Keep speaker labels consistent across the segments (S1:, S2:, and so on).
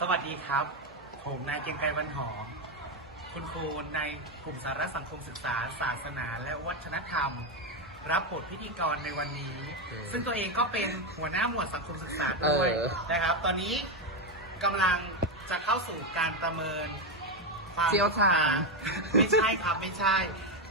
S1: สวัสดีครับ ผมนายเกรียงไกรวันหอม คุณครูในกลุ่มสาระสังคมศึกษา ศาสนา และวัฒนธรรม รับบทพิธีกรในวันนี้
S2: เออ
S1: ซึ่งตัวเองก็เป็นหัวหน้าหมวดสังคมศึกษาด้วย
S2: เออ
S1: นะครับ ตอนนี้กำลังจะเข้าสู่การประเมินความ
S2: เชี่ยวชาญ
S1: อ่ไม่ใช่ครับไม่ใช่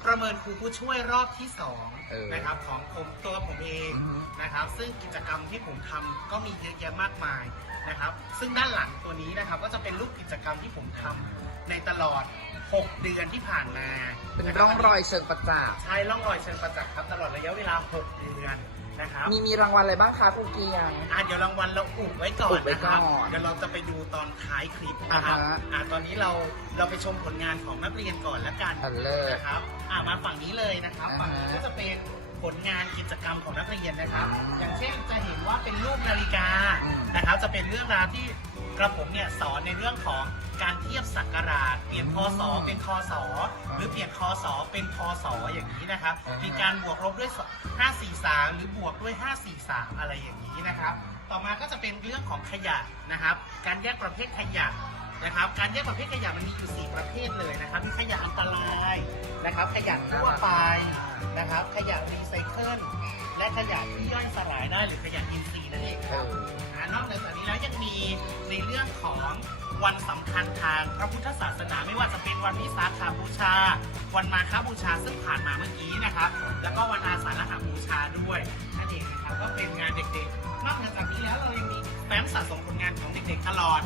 S1: ประเมินครูผู้ช่วยรอบที่สอง
S2: เออ
S1: นะครับ ของผมตัวผมเอง
S2: อือฮึ
S1: นะครับซึ่งกิจกรรมที่ผมทำก็มีเยอะแยะมากมาย นะครับ ซึ่งด้านหลังตัวนี้นะครับก็จะเป็นรูปกิจกรรมที่ผมทำในตลอด 6 เดือนที่ผ่านมา
S2: เป็น
S1: นะคบ
S2: ร่องรอยเชิงประจักษ์
S1: ใช่ร่องรอยเชิงประจักษ์ครับตลอดระยะเวลา 6 เดือนนะครับ
S2: มีมีรางวัลอะไรบ้างคะครูเกียง
S1: อะเดี๋ยวรางวัลเราอุบไว้ก่อ
S2: อุ
S1: น
S2: บไว้
S1: นะครับ
S2: ก่อน
S1: เดี๋ยวเราจะไปดูตอนท้ายคลิปนะครับ
S2: อ่าฮะ
S1: อะตอนนี้เราเราไปชมผลงานของนักเรียนก่อนละกัน
S2: อันเลิศ
S1: นะครับ อ่ามาฝั่งนี้เลยนะครับ
S2: อ่าฮะ
S1: ฝั่งนี้ก็จะเป็น ผลงานกิจกรรมของนักเรียนนะครับ
S2: อ
S1: ย่างเช่นจะเห็นว่าเป็นรูปนาฬิกานะครับ จะเป็นเรื่องราวที่กระผมเนี่ยสอนในเรื่องของการเทียบศักราช เปลี่ยนพศเป็นคศหรือเปลี่ยนคศเป็นพศอย่างนี้นะครับ มีการบวกลบด้วย 543 หรือบวกด้วย 543 อะไรอย่างนี้นะครับ ต่อมาก็จะเป็นเรื่องของขยะนะครับ การแยกประเภทขยะนะครับ การแยกประเภทขยะมันมีอยู่ 4 ประเภทเลยนะครับมีขยะอันตรายนะครับ ขยะทั่วไป นะครับ ขยะรีไซเคิลและขยะที่ย่อยสลายได้หรือขยะอินทรีย์นั่นเองค
S2: เอ
S1: รับ
S2: อ
S1: อ่านอกเหนือจากนี้แล้วยังมีในเรื่องของวันสำคัญทางพระพุทธศาสนาไม่ว่าจะเป็นวันวิสาขาบูชา วันมาฆบูชาซึ่งผ่านมาเมื่อกี้นะครับ แล้วก็วันอาสาฬหบูชาด้วยนั่นเองนะครับก็เป็นงานเด็กๆ นอกเหนือจากนี้แล้วเรายังมีแฟ้มสะสมผลงานของเด็กๆตลอด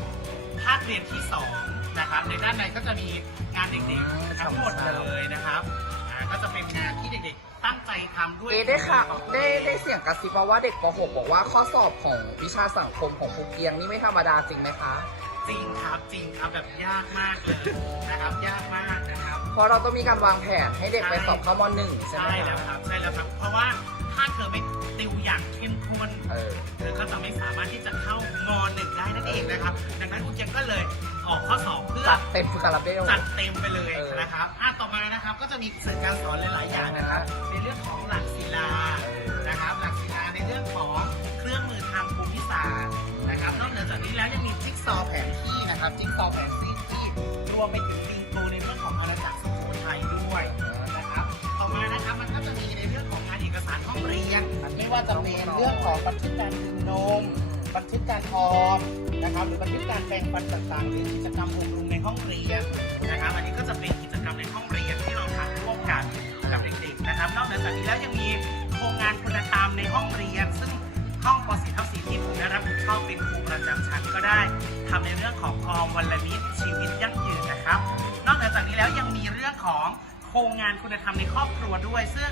S1: ภาคเรียนที่สองนะครับในด้านในก็จะมีงานเด็กๆทั้งหมดเลยนะครับอ่า ก็จะเป็นงานที่เด็กๆ ตั้งใจทำด้วย
S2: เอะได้ค่ะ
S1: ของตัว
S2: ได้
S1: เอง
S2: ได้เสียงกระซิบมาว่าเด็กป .6 บอกว่าข้อสอบของวิชาสังคมของครูเกียงนี่ไม่ธรรมดาจริงไหมคะ
S1: จริงครับจริงครับแบบยากมากเลยนะครับยากมากนะครับ
S2: เพราะเราต้องมีการวางแผนให้เด็กไปสอบเข้ามหนึ่งใช่ไหม
S1: ใช่แล้ว
S2: คะ
S1: ครับใช่แล้วครับ เพราะว่าถ้าเธอไม่ติวอย่างเข้มข้น
S2: เออ
S1: เธอก็จะไม่สามารถที่จะเข้ามหนึ่งได้นั่นเองนะครับ ดังนั้นคุณเจมก็เลย ออกข้อสอบเพื่อ
S2: จัดเต็มคาราเบล
S1: จัดเต็มไปเลย
S2: เออ
S1: นะครับอะต่อมานะครับก็จะมีสื่อการสอนหลายๆอย่างนะครับ ในเรื่องของหลักศิลานะครับ หลักศิลาในเรื่องของเครื่องมือทางภูมิศาสตร์นะครับนอกเหนือจากนี้แล้วยังมีจิ๊กซอว์แผนที่นะครับจิ๊กซอว์แผนที่ที่รวมไปถึงติงตูในเรื่องของอาณาจักรสุโขทัยด้วยนะครับต่อมานะครับมันก็จะมีในเรื่องของงานเอกสารห้องเรียนไม่ว่าจะเป็นเรื่องของบันทึกการดื่มนมบันทึกการออม นะครับ หรือบันทึกการแปลงฟันต่างๆหรือกิจกรรมอบรมในห้องเรียนนะครับ อันนี้ก็จะเป็นกิจกรรมในห้องเรียนที่เราทำร่วมกันกับเด็กๆนะครับ นอกจากนี้แล้วยังมีโครงงานคุณธรรมในห้องเรียน ซึ่งห้องป .4 ทับ4ที่ผมได้รับผิดชอบเป็นครูประจำชั้นก็ได้ทำในเรื่องของออมวันละนิดชีวิตยั่งยืนนะครับ นอกจากนี้แล้วยังมีเรื่องของโครงงานคุณธรรมในครอบครัวด้วย ซึ่ง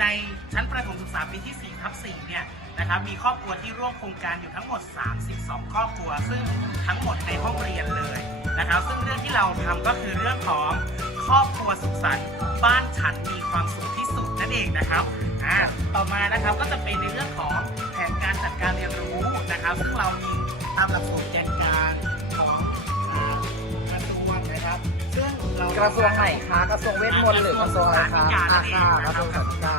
S1: ในชั้นประถมศึกษาปีที่4 ทับ4เนี่ยนะครับมีครอบครัวที่ร่วมโครงการอยู่ทั้งหมด 32 ครอบครัว ซึ่งทั้งหมดในห้องเรียนเลยนะครับ ซึ่งเรื่องที่เราทำก็คือเรื่องของครอบครัวสุขสันต์บ้านฉันมีความสุขที่สุดนั่นเองนะครับอ่าต่อมานะครับก็จะเป็นในเรื่องของแผนการจัดการเรียนรู้นะครับ ซึ่งเรามีตามหลักสูตรแกนกลารของอ่ากระทรวงนะครับ ซึ่งเรา
S2: กระทรวงไหนคะกระทรวงเวทมนต์หรือกระทรวงอะไรคะอาคากระทรวงศึกษา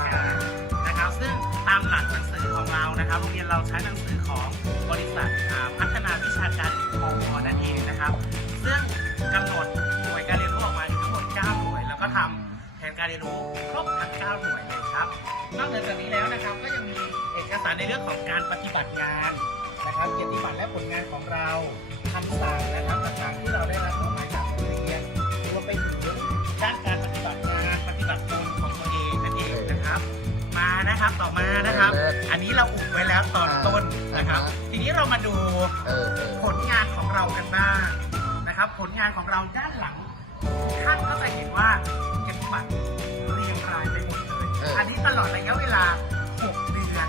S1: นะครับซึ่งตามหลักหนังสือของเรา นะครับโรงเรียนเราใช้หนังสือของบริษัทพัฒนาวิชาการหรือพอนั่นเองนะครับ ซึ่งกำหนดหน่วยการเรียนรู้ออกมาทั้งหมด 9 หน่วย แล้วก็ทำแผนการเรียนรู้ครบทั้ง 9 หน่วยเลยครับ นอกเหนือจากนี้แล้วนะครับก็ยังมีเอกสารในเรื่องของการปฏิบัติงานนะครับเกียรติบัตรและผลงานของเราคำสั่งนะครับต่างๆที่เราได้รับมอบหมาย นะครับต่อมานะครับ
S2: เลิศ
S1: อันนี้เราอุบไว้แล้วตอนต้นนะครับ
S2: อ่าฮะ
S1: ทีนี้เรามาดู
S2: เออเออ
S1: ผลงานของเรากันบ้างนะครับ ผลงานของเราด้านหลังท่านก็จะเห็นว่าเกียรติบัตรเรียงรายไปหมดเลยอันนี้ตลอดระยะเวลา 6 เดือน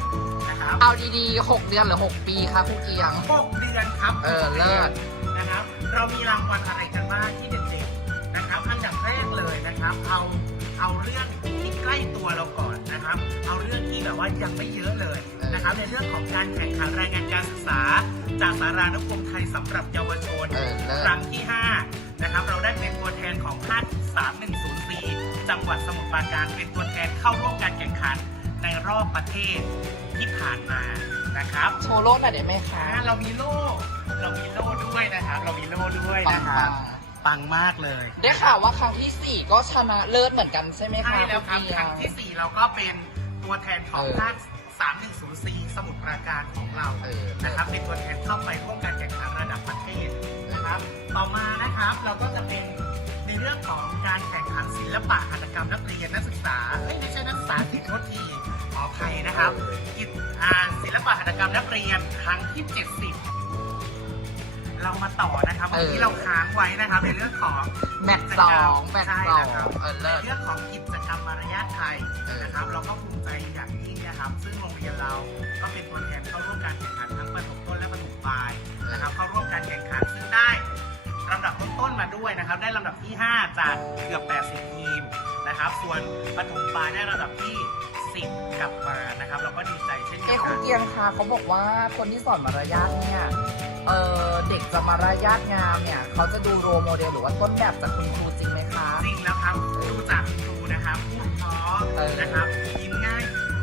S1: นะครับ
S2: เอาดีๆ 6 เดือนหรือ 6 ปีคะครูเกียง
S1: 6 เดือนครับ
S2: เออเลิศ
S1: นะครับ เรามีรางวัลอะไรกันบ้างที่เด็กๆนะครับ อันดับแรกเลยนะครับ เอาเอาเรื่องที่ใกล้ตัวเราก่อนนะครับ ว่ายังไม่เยอะเลยนะครับในเรื่องของการแข่งขันรายงานการศึกษา จากสารานุกรมไทยสำหรับเยาวชน
S2: เออเลิศ
S1: ครั้งที่ 5 นะครับ เราได้เป็นตัวแทนของภาค3104 จังหวัดสมุทรปราการเป็นตัวแทนเข้าร่วมการแข่งขันในรอบประเทศที่ผ่านมานะครับ
S2: โชว์โลกหน่อยได้ไหมคะ
S1: อ่าเรามีโล่เรามีโล่ด้วยนะครับ เรามีโล่ด้วยนะครับปังมากเลย
S2: ได้ข่าวว่าครั้งที่สี่ก็ชนะเลิศเหมือนกันใช่ไหมคะ
S1: ใช่แล้วครับ
S2: ณเกี
S1: ค
S2: ย
S1: รั้งที่ 4 เราก็เป็น ตัวแทนของ
S2: เออ
S1: ภาค3104 สมุทรปราการของเรา
S2: เออ
S1: นะครับเป็นตัวแทนเข้าไปร่วมการแข่งขันระดับประเทศนะครับ ต่อมานะครับเราก็จะเป็นในเรื่องของการแข่งขันศิลปะหัตถกรรมนักเรียนนักศึกษาเอ้ยไม่ใช่นักศึกษาสิโทษทีขออภัยนะครับกิจอ่าศิลปะหัตถกรรมนักเรียนครั้งที่ 70 เรามาต่อนะครับ
S2: เออ
S1: ที่เราค้างไว้นะครับในเรื่องของ
S2: แมตช์สองแมตช์
S1: ใช่
S2: สอ
S1: แล้วครับ
S2: งเออเลิศ
S1: เรื่องของกิจกรรมมารยาทไทย
S2: เออ
S1: นะครับ เราก็ภูมิใจอย่างยิ่งนะครับ ซึ่งโรงเรียนเราก็เป็นตัวแทนเข้าร่วมการแข่งขันทั้งประถมต้นและประถมปลายนะครับ เข้าร่วมการแข่งขันซึ่งได้ลำดับต้นๆมาด้วยนะครับ ได้ลำดับที่ 5 จากเกือบ 80 ทีมนะครับ ส่วนประถมปลายได้ลำดับที่10กลับมานะครับ เราก็ดีใจเช่นเดี
S2: เอ้
S1: ยว
S2: คุ
S1: กั
S2: ณ
S1: น
S2: เกียงคะเขาบอกว่าคนที่สอนมารยาทเนี่ย เออเด็กจะมารยาทงามเนี่ย เขาจะดูโรลโมเดลหรือว่าต้นแบบจากคุณครูจริงไหมคะ
S1: จริงแล้วครับดูจากคุณครูนะครับพูดเพราะ
S2: เออ
S1: นะครับยิ้มง่าย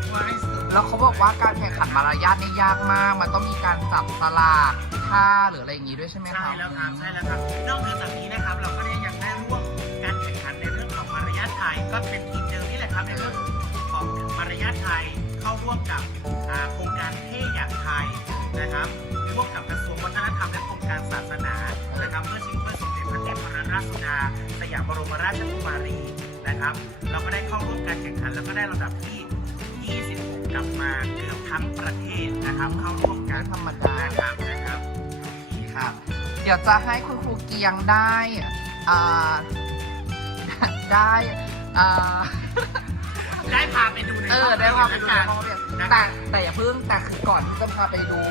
S1: ไว้สุด
S2: แล้วเขาบอกว่าการแข่งขันมารยาทนี่ยากมาก มันต้องมีการจับสลากท่าหรืออะไรอย่างงี้ด้วยใช่ไหมคะ
S1: ใช่แล้วครับใช่แล้วครับนอกเหนือจากนี้นะครับ เราก็ได้ยังได้ร่วมการแข่งขันในเรื่องของมารยาทไทยก็เป็นทีมเดิมนี่แหละครับในเรื่องของมารยาทไทย เข้าร่วมกับโครงการเท่อยางไทยนะครับร่วมกับกระทรวงวัฒนธรรมและกรมการศาสนานะครับเพื่อชิงเพื่อสมเด็จพระเทพรัตนราชสุดาสยามบรมราชกุมารีนะครับ เราก็ได้เข้าร่วมการแข่งขัน แล้วก็ได้ลำดับที่ 26 กลับมาเกือบทั้งประเทศนะครับ เข้าร่วมกั
S2: ไม่
S1: น
S2: ธรรมดา
S1: นะครับนะครับครับ
S2: เดี๋ยวจะให้คุณครูเกียงได้อ่าได้อ่า
S1: ได้พาไปดูใน
S2: เอ
S1: ห้
S2: อ
S1: อง
S2: ได้พาไปดูใน
S1: แล้วกัน
S2: ห้องเรียน
S1: นะค
S2: แต่
S1: รับ
S2: แต่อย่าเพิ่งแต่คือก่อนที่จะพาไปดู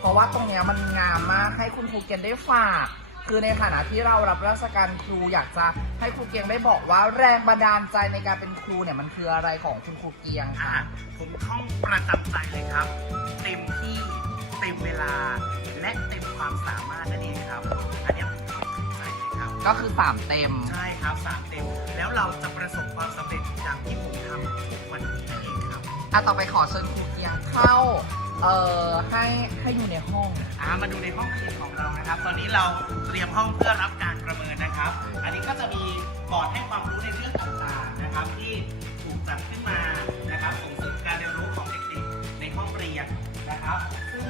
S2: เพราะว่าตรงเนี้ยมันงามมากให้คุณครูเกียงได้ฝาก คือในฐานะที่เรารับราชการครูอยากจะให้ครูเกียงได้บอกว่าแรงบันดาลใจในการเป็นครูเนี่ยมันคืออะไรของคุณครูเกียง
S1: อ่า
S2: คะ
S1: ผมท่องประจำใจเลยครับ เต็มที่เต็มเวลาและเต็มความสามารถนั่นเองครับอันเนี้ยผมท่องขึ้นใจเลยครับ
S2: ก็คือสามเต็ม
S1: ใช่ครับสามเต็ม แล้วเราจะประสบความสำเร็จอย่างที่ผม ทำทุกวันนี้นั่นเองครับ
S2: อะต่อไปขอเชิญครูเกียงเข้าเอ่อให้ให้อยู่ในห้อง
S1: อ่ามาดูในห้องเรียนของเรานะครับ ตอนนี้เราเตรียมห้องเพื่อรับการประเมินนะครับ อันนี้ก็จะมีบอร์ดให้ความรู้ในเรื่องต่างๆนะครับ ที่ถูกจัดขึ้นมานะครับส่งเสริมการเรียนรู้ของเด็กๆในห้องเรียนนะครับซึ่ง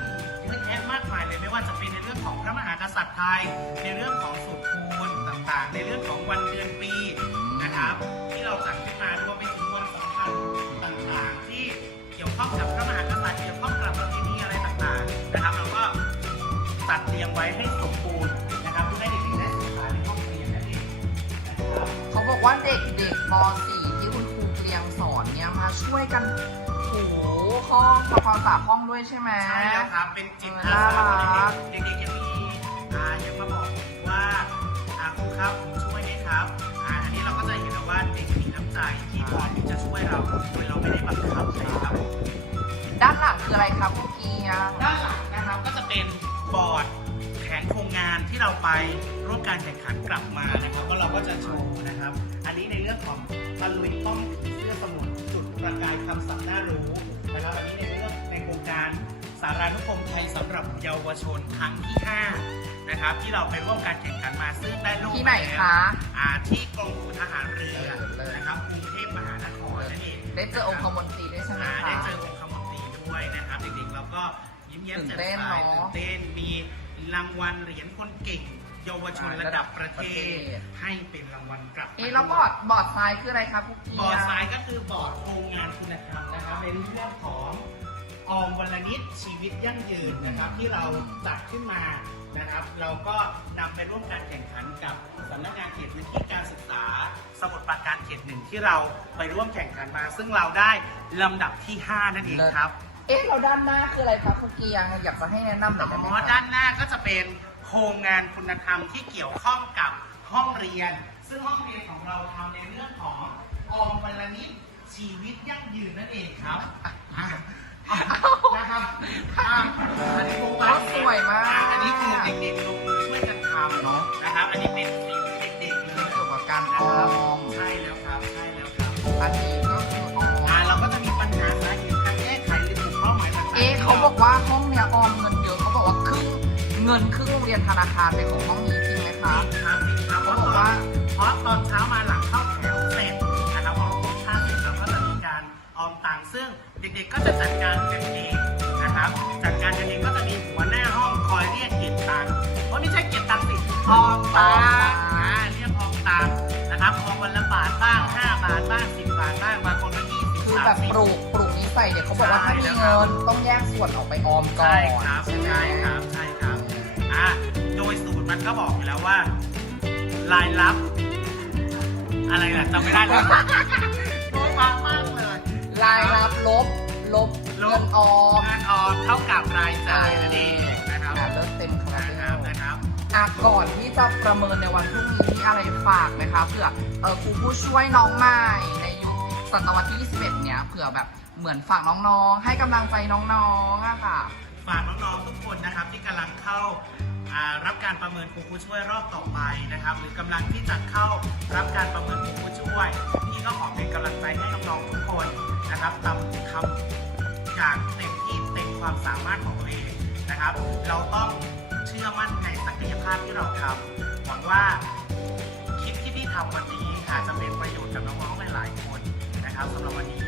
S1: เยอะแยะมากมายเลยไม่ว่าจะเป็นในเรื่องของพระมหากษัตริย์ไทย ในเรื่องของสูตรคูณต่างๆ ในเรื่องของวันเดือนปี เด็กๆม
S2: .4 ที่คุณครูเกียงสอนเนี่ยมาช่วยกันถูห้องทำความสะอาดห้องด้วยใช่ไหม
S1: ใช่แล้วครับ เป็นจิตอาสาของเด็กๆเด็กๆยังมีอ่ายังมาบอกอีกว่าอ่าครูครับผมช่วยไหมครับอ่าอันนี้เราก็จะเห็นแล้วว่าเด็กมีน้ำใจที่พร้อมที่จะช่วยเราโดยเราไม่ได้บังคับเลยครับ
S2: ด้านหลังคืออะไรครับครูเกียง
S1: ด้านหลังนะครับก็จะเป็นบอร์ดแผนโครงงานที่เราไปร่วมการแข่งขันกลับมานะครับว่าเราก็จะโชว์นะครับ อันนี้ในเรื่องของตะลุยป้องผีเสื้อสมุนจุดประกายคำศัพท์น่ารู้นะครับอันนี้ในเรื่องในโครงการสารานุกรมไทยสำหรับเยาวชนครั้งที่ 5 นะครับ ที่เราไปร่วมการแข่งขันมาซึ่งได้ลง
S2: ที่ไหน
S1: แล้ว
S2: คะ
S1: อ่าที่กรมอู่ทหารเรือ
S2: เออเลย
S1: นะครับกรุงเทพมหานครนั่นเอง
S2: ได้เจอองค์คมนตรีด้วยใช่ไหม
S1: อ่า
S2: คะ
S1: ได้เจอองค์คมนตรีด้วยนะครับเด็กๆเราก็ยิ้มแย้ม
S2: ตื่
S1: แจ่
S2: น
S1: ม
S2: เต้น
S1: ใส
S2: เนอะ
S1: ตื่นเต้นมีรางวัลเหรียญคนเก่ง เยาวชนระดับประเทศ ให้เป็นรางวัลกลับ
S2: เอ๊ะแล้วบอร์ดบอร์ดทรายคืออะไรครับครูเกียง
S1: บอร์ดซ้ายก็คือบอร์ดโครงงานคุณธรรมนะครับในเรื่องของออมวันละนิดชีวิตยั่งยืนนะครับที่เราจัดขึ้นมานะครับ เราก็นำไปร่วมการแข่งขันกับสำนักงานเขตพื้นที่การศึกษา สมุทรปราการเขตหนึ่งที่เราไปร่วมแข่งขันมา ซึ่งเราได้ลำดับที่ 5 นั่นเองครับ
S2: เอ๊ะเราด้านหน้าคืออะไรครับครูเกียงอยากจะให้แนะนำหน่อยได้ไหม
S1: อ๋อด้านหน้าก็จะเป็น โครงงานคุณธรรมที่เกี่ยวข้องกับห้องเรียน ซึ่งห้องเรียนของเราทำในเรื่องของออมวันละนิดชีวิตยั่งยืนนั่นเองครับอะนะครับอะอันนี้โครงการ
S2: สวยมาก
S1: อะอันนี้คือเด็กๆลงมือช่วยกันทำ
S2: เนอะ
S1: นะครับ อันนี้เป็นทีมเด็กๆเลย
S2: เกี่ยวกับการอ
S1: นะ
S2: อ
S1: ครับ
S2: ม
S1: ใช่แล้วครับ ใช่แล้วครับ
S2: อันนี้า
S1: งๆ
S2: เอ๊ะเขาบอกว่าห้องเนี้ยออมเงินเยอะเขาบอกว่าครึ่งเงินครึ่งโรงเรียนธนาคารเป็นของห้องนี้จริงไหมคะ
S1: จริงครับจริงครับเพ
S2: เขา
S1: ราะ
S2: บอก
S1: ว่า
S2: ว่า
S1: เพราะตอนเช้ามาหลังเข้าแถวเสร็จนะครับพอครบชาติเสร็จเราก็จะมีการออมตังค์ซึ่งเด็กๆก็จะจัดการกันเองนะครับจัดการกันเองก็จะมีหัวหน้าห้องคอยเรียกเก็บตังค์เพราะไม่ใช่เก็บตังค์สิออมตังค์อ่าเรียกออมตังค์นะครับออมวันละบาทบ้างห้าบาทบ้างสิบบาทบ้างบางคนก็ยี่สิบ
S2: คือ
S1: สาม
S2: แบบ
S1: สิบ
S2: ปลูกปลูกนิสัยเนี่ยเขาบอกว่าถ้ามีเงินต้องแยกส่วนออกไปออมก่อน
S1: ใช่ครับ ใช่ครับ ใช่ครับ อะโดยสูตรมันก็บอกอยู่แล้วว่า รายรับ อะไรนะจำไม่ได้แล้วโน้ตมากมากเลย
S2: รายรับลบ ลบ
S1: ลบ
S2: เงินออม
S1: งานออมเท่ากับรายจ่ายนั่นเองนะครับ
S2: อะเลิศเต็มคารา
S1: นะ
S2: เบ
S1: ครับ
S2: ล
S1: นะครับ
S2: อะก่อนที่จะประเมินในวันพรุ่งนี้มีอะไรฝากไหมคะเผื่อเออครูผู้ช่วยน้องใหม่ในยุคศตวรรษที่ 21 เนี้ยเผื่อแบบเหมือนฝากน้องๆ ให้กำลังใจน้องๆอะค่ะ
S1: ฝากน้องๆทุกคนนะครับที่กำลังเข้าอ่า รับการประเมินครูผู้ช่วยรอบต่อไปนะครับ หรือกำลังที่จะเข้ารับการประเมินครูผู้ช่วยพี่ก็ขอเป็นกำลังใจให้น้องๆทุกคนนะครับทำทำอย่างเต็มที่เต็มความสามารถของตัวเองนะครับ เราต้องเชื่อมั่นในศักยภาพที่เราทำหวังว่าคลิปที่พี่ทำวันนี้อาจจะเป็นประโยชน์กับน้องๆหลายๆคนนะครับสำหรับวันนี้